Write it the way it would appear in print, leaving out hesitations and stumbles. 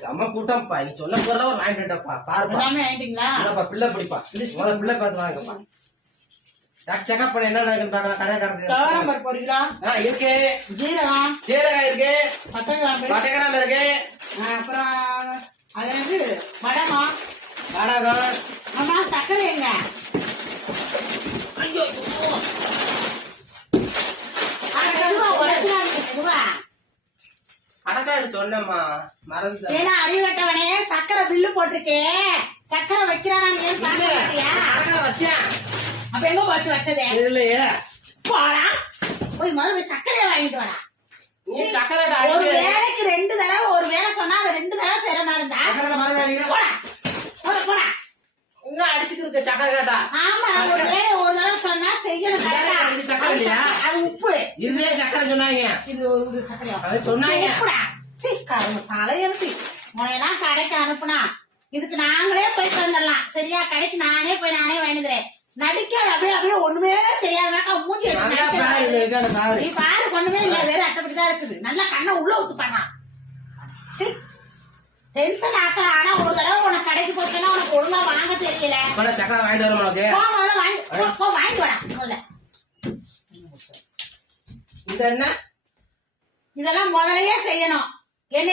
செம்ம கூட்டம்ப்பா. நீ சொன்ன பொருளா ஒரு வாங்கிட்டேன்ப்பா. பாருப்பா. எல்லாமே வாங்கிட்டீங்களா? இல்லப்பா பிள்ளை பிடிப்பா. முதல்ல பிள்ளை பார்த்து வாங்கப்பா. செக்அப் பண்ண என்ன இருக்குன்னு பாக்கலாம். கடைக்காரங்க துவரம் பருப்பு 1 கிலோ. இருக்கு. ஜீரகம் இருக்கு. பட்டகிராம் இருக்கு. அப்புறம் அதாவது வடகம். ஆமா, சர்க்கரை எங்க? ஐயோ அடக்காடு சொன்னம்மா மறந்து. ஏன்னா அறிவட்டவனே சர்க்கரை பில்லு போட்டிருக்கேன். சர்க்கரை வைக்கிறானா வச்சேன். அப்ப எங்க போச்சு வச்சதே? இல்லையே. போடா போய் முதல்ல சர்க்கரையை வாங்கிட்டு வாடா. சர்க்கரை ஒரு வேலைக்கு 2 தடவை ஒரு வேலை சொன்னா அதை 2 தடவை செய்யற மாதிரி இருந்தா போடா போடா. அடிச்சுட்டு இருக்க சக்கரை கேட்டா. ஆமா, ஒரு வேலை ஒரு தடவை சொன்னா செய்யணும். சக்கரை இல்லையா? அது உப்பு. இதுலயே சக்கரை சொன்னாங்க. இது சக்கரையா? அது சொன்னாங்க. தலையெழுத்து உனையெல்லாம் கடைக்கு அனுப்புனா இதுக்கு நாங்களே போய் வந்துடலாம். சரியா? கடைக்கு நானே போய் நானே வாங்கிக்கிறேன். நடிக்காது. அப்படியே ஒண்ணுமே தெரியாத மூஞ்சி நீ பாரு. ஒண்ணுமே இல்ல, வேற அட்டப்படி தான் இருக்குது. நல்லா கண்ணை உள்ள ஊத்து பண்ணா. டென்ஷன் ஆக்க. ஆனா ஒரு தடவை உனக்கு கடைக்கு போச்சுன்னா உனக்கு ஒழுங்கா வாங்க தெரியல. சக்கரை வாங்கிட்டு வரும் வாங்கிட்டு வாடா முதல்ல. இது என்ன? இதெல்லாம் முதலையே செய்யணும். என்ன